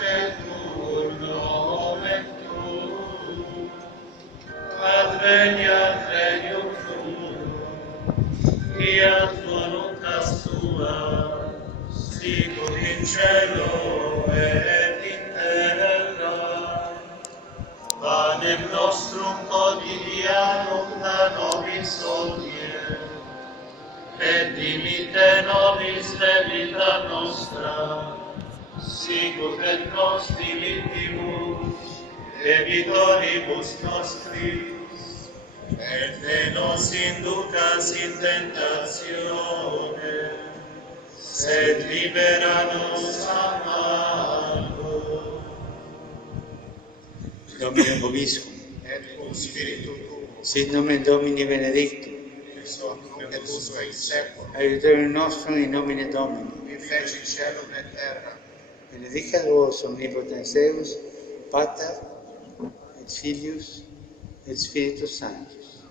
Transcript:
turno ventur, adveniat regnum tuum, fiat voluntas tua, sicut in cielo et in terra. Panem nostrum quotidianum da nobis hodie, et dimitte nobis debita nostra, sicut et nos dimittimus debitoribus nostris, et ne nos inducas in tentatione, sed libera nos a malo. Domine vobiscum, et cum spiritu tuo, sit nomen Domini benedictum, ex hoc nunc et usque in saeculum, aiutorium nostrum in nomine Domini. qui feci caelum et terra, Benedicat vos omnipotens Deus, Pater, et Filius, et Spiritus Sanctus.